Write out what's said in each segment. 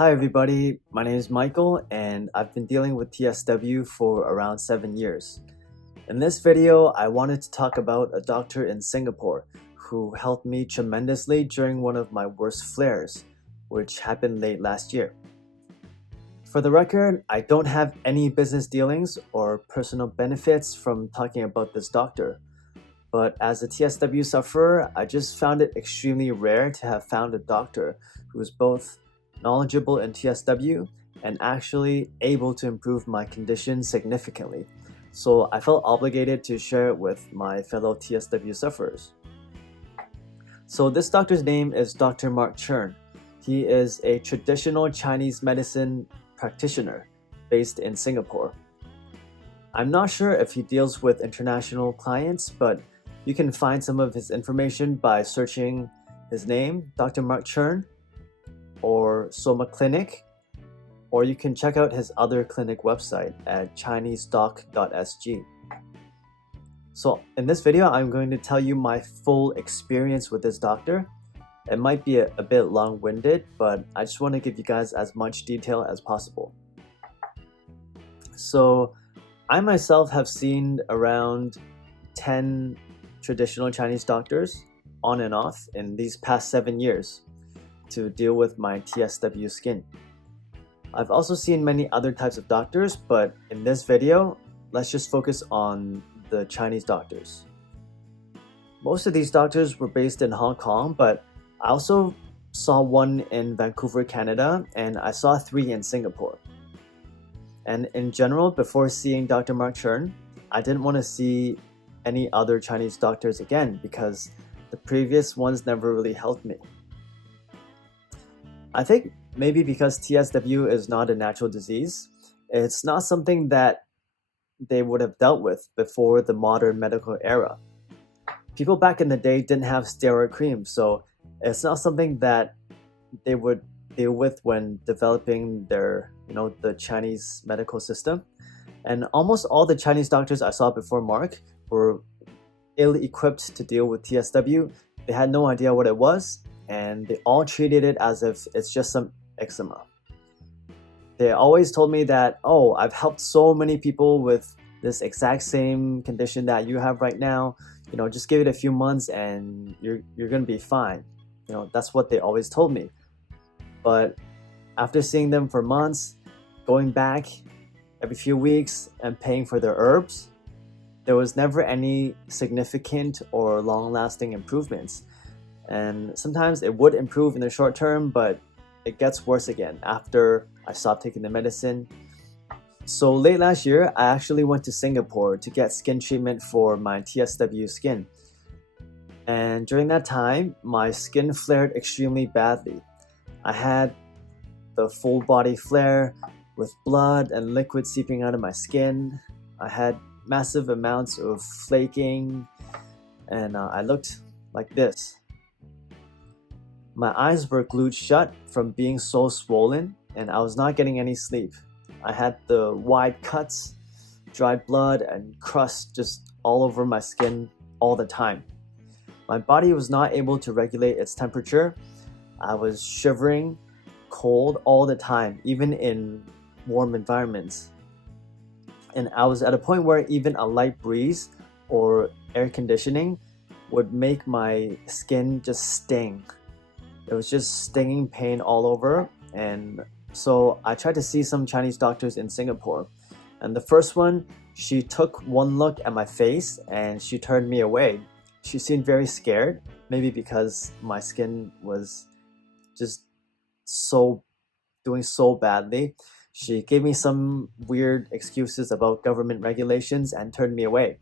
Hi everybody, my name is Michael and I've been dealing with TSW for around 7 years. In this video, I wanted to talk about a doctor in Singapore who helped me tremendously during one of my worst flares, which happened late last year. For the record, I don't have any business dealings or personal benefits from talking about this doctor, but as a TSW sufferer, I just found it extremely rare to have found a doctor who is both knowledgeable in TSW and actually able to improve my condition significantly. So I felt obligated to share it with my fellow TSW sufferers. So this doctor's name is Dr. Mark Chern. He is a traditional Chinese medicine practitioner based in Singapore. I'm not sure if he deals with international clients, but you can find some of his information by searching his name, Dr. Mark Chern, or Soma Clinic, or you can check out his other clinic website at CHINESEDOC.SG. So in this video, I'm going to tell you my full experience with this doctor. It might be a bit long-winded, but I just want to give you guys as much detail as possible. So I myself have seen around 10 traditional Chinese doctors on and off in these past 7 years to deal with my TSW skin. I've also seen many other types of doctors, but in this video, let's just focus on the Chinese doctors. Most of these doctors were based in Hong Kong, but I also saw one in Vancouver, Canada, and I saw 3 in Singapore. And in general, before seeing Dr. Mark Chern, I didn't want to see any other Chinese doctors again because the previous ones never really helped me. I think maybe because TSW is not a natural disease, it's not something that they would have dealt with before the modern medical era. People back in the day didn't have steroid cream, so it's not something that they would deal with when developing their, the Chinese medical system. And almost all the Chinese doctors I saw before Mark were ill-equipped to deal with TSW. They had no idea what it was, and they all treated it as if it's just some eczema. They always told me that, oh, I've helped so many people with this exact same condition that you have right now. Just give it a few months and you're gonna be fine. That's what they always told me. But after seeing them for months, going back every few weeks and paying for their herbs, there was never any significant or long-lasting improvements. And sometimes it would improve in the short term, but it gets worse again after I stopped taking the medicine. So late last year, I actually went to Singapore to get skin treatment for my TSW skin. And during that time, my skin flared extremely badly. I had the full body flare with blood and liquid seeping out of my skin. I had massive amounts of flaking, and I looked like this. My eyes were glued shut from being so swollen, and I was not getting any sleep. I had the wide cuts, dried blood, and crust just all over my skin all the time. My body was not able to regulate its temperature. I was shivering, cold all the time, even in warm environments. And I was at a point where even a light breeze or air conditioning would make my skin just sting. It was just stinging pain all over. And so I tried to see some Chinese doctors in Singapore. And the first one, she took one look at my face and she turned me away. She seemed very scared, maybe because my skin was just doing so badly. She gave me some weird excuses about government regulations and turned me away.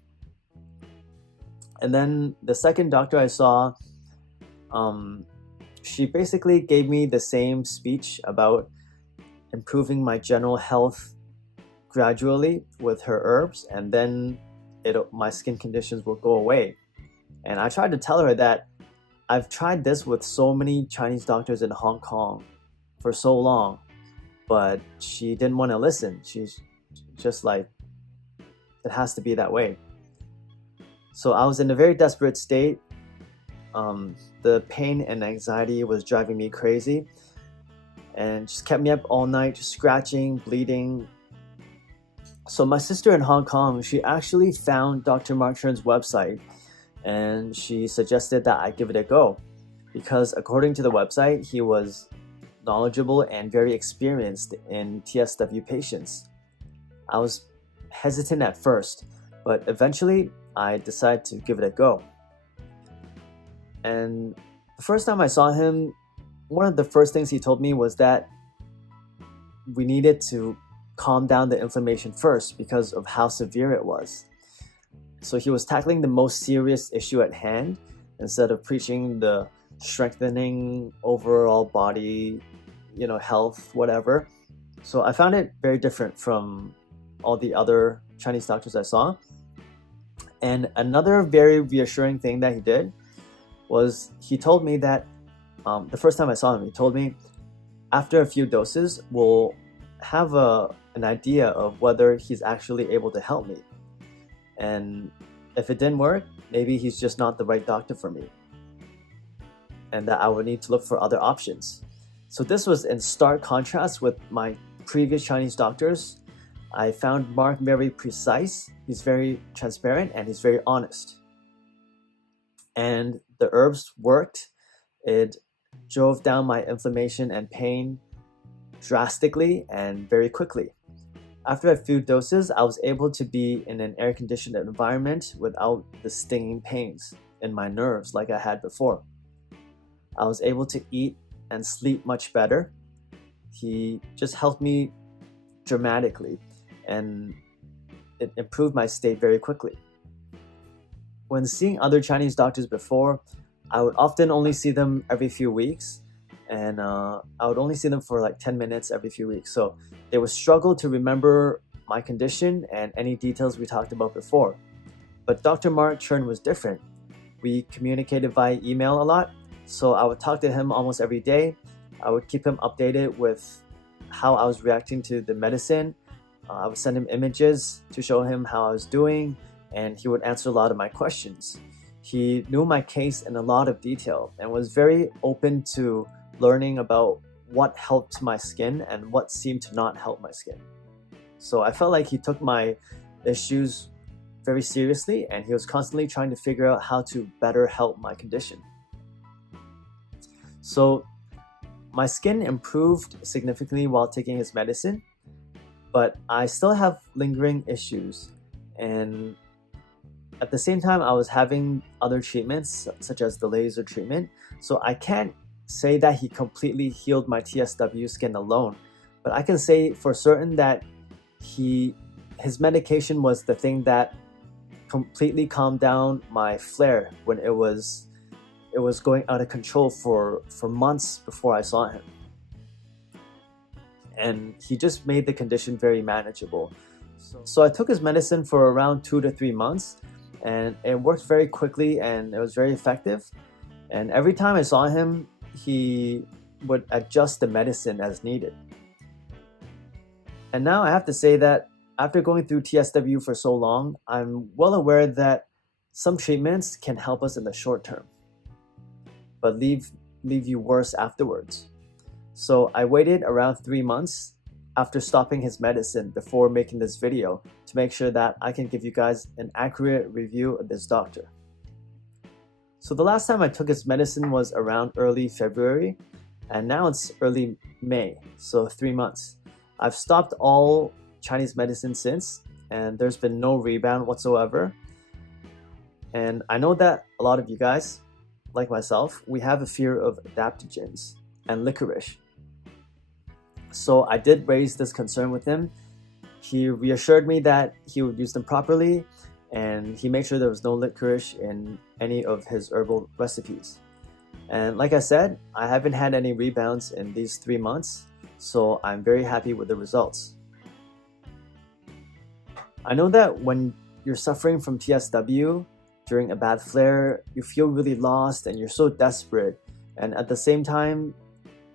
And then the second doctor I saw, she basically gave me the same speech about improving my general health gradually with her herbs, and then my skin conditions will go away. And I tried to tell her that I've tried this with so many Chinese doctors in Hong Kong for so long, but she didn't want to listen. She's just like, it has to be that way. So I was in a very desperate state. The pain and anxiety was driving me crazy. and just kept me up all night, just scratching, bleeding. So my sister in Hong Kong, she actually found Dr. Mark Chern's website, and she suggested that I give it a go, because according to the website, he was knowledgeable and very experienced in TSW patients. I was hesitant at first, but eventually I decided to give it a go. And the first time I saw him, one of the first things he told me was that we needed to calm down the inflammation first because of how severe it was. So he was tackling the most serious issue at hand instead of preaching the strengthening overall body, health, whatever. So I found it very different from all the other Chinese doctors I saw. And another very reassuring thing that he did was he told me that the first time I saw him, he told me after a few doses, we'll have an idea of whether he's actually able to help me. And if it didn't work, maybe he's just not the right doctor for me, and that I would need to look for other options. So this was in stark contrast with my previous Chinese doctors. I found Mark very precise, he's very transparent, and he's very honest. And the herbs worked. It drove down my inflammation and pain drastically and very quickly. After a few doses, I was able to be in an air-conditioned environment without the stinging pains in my nerves like I had before. I was able to eat and sleep much better. He just helped me dramatically, and it improved my state very quickly. When seeing other Chinese doctors before, I would often only see them every few weeks, and I would only see them for like 10 minutes every few weeks. So they would struggle to remember my condition and any details we talked about before. But Dr. Mark Chern was different. We communicated via email a lot, so I would talk to him almost every day. I would keep him updated with how I was reacting to the medicine. I would send him images to show him how I was doing, and he would answer a lot of my questions. He knew my case in a lot of detail and was very open to learning about what helped my skin and what seemed to not help my skin. So I felt like he took my issues very seriously, and he was constantly trying to figure out how to better help my condition. So my skin improved significantly while taking his medicine, but I still have lingering issues. And at the same time, I was having other treatments, such as the laser treatment. So I can't say that he completely healed my TSW skin alone, but I can say for certain that his medication was the thing that completely calmed down my flare when it was going out of control for months before I saw him. And he just made the condition very manageable. So I took his medicine for around 2 to 3 months, and it worked very quickly and it was very effective. And every time I saw him, he would adjust the medicine as needed. And now I have to say that after going through TSW for so long, I'm well aware that some treatments can help us in the short term, but leave you worse afterwards. So I waited around 3 months after stopping his medicine before making this video to make sure that I can give you guys an accurate review of this doctor. So the last time I took his medicine was around early February, and now it's early May, so 3 months. I've stopped all Chinese medicine since, and there's been no rebound whatsoever. And I know that a lot of you guys, like myself, we have a fear of adaptogens and licorice. So I did raise this concern with him. He reassured me that he would use them properly, and he made sure there was no licorice in any of his herbal recipes. And like I said, I haven't had any rebounds in these 3 months, so I'm very happy with the results. I know that when you're suffering from TSW during a bad flare, you feel really lost and you're so desperate, and at the same time,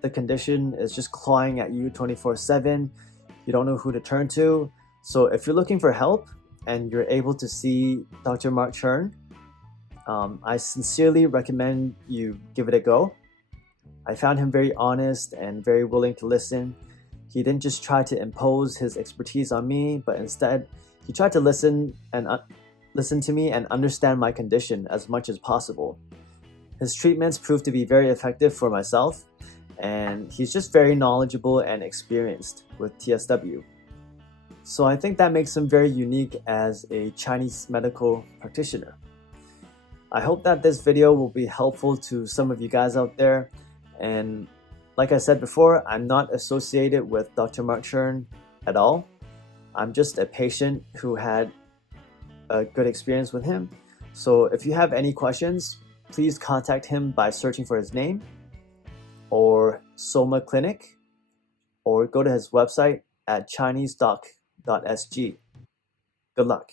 the condition is just clawing at you 24/7. You don't know who to turn to. So if you're looking for help and you're able to see Dr. Mark Chern, I sincerely recommend you give it a go. I found him very honest and very willing to listen. He didn't just try to impose his expertise on me, but instead he tried to listen to me and understand my condition as much as possible. His treatments proved to be very effective for myself, and he's just very knowledgeable and experienced with TSW. So I think that makes him very unique as a Chinese medical practitioner. I hope that this video will be helpful to some of you guys out there. And like I said before, I'm not associated with Dr. Mark Chern at all. I'm just a patient who had a good experience with him. So if you have any questions, please contact him by searching for his name or Soma Clinic, or go to his website at CHINESEDOC.SG. Good luck.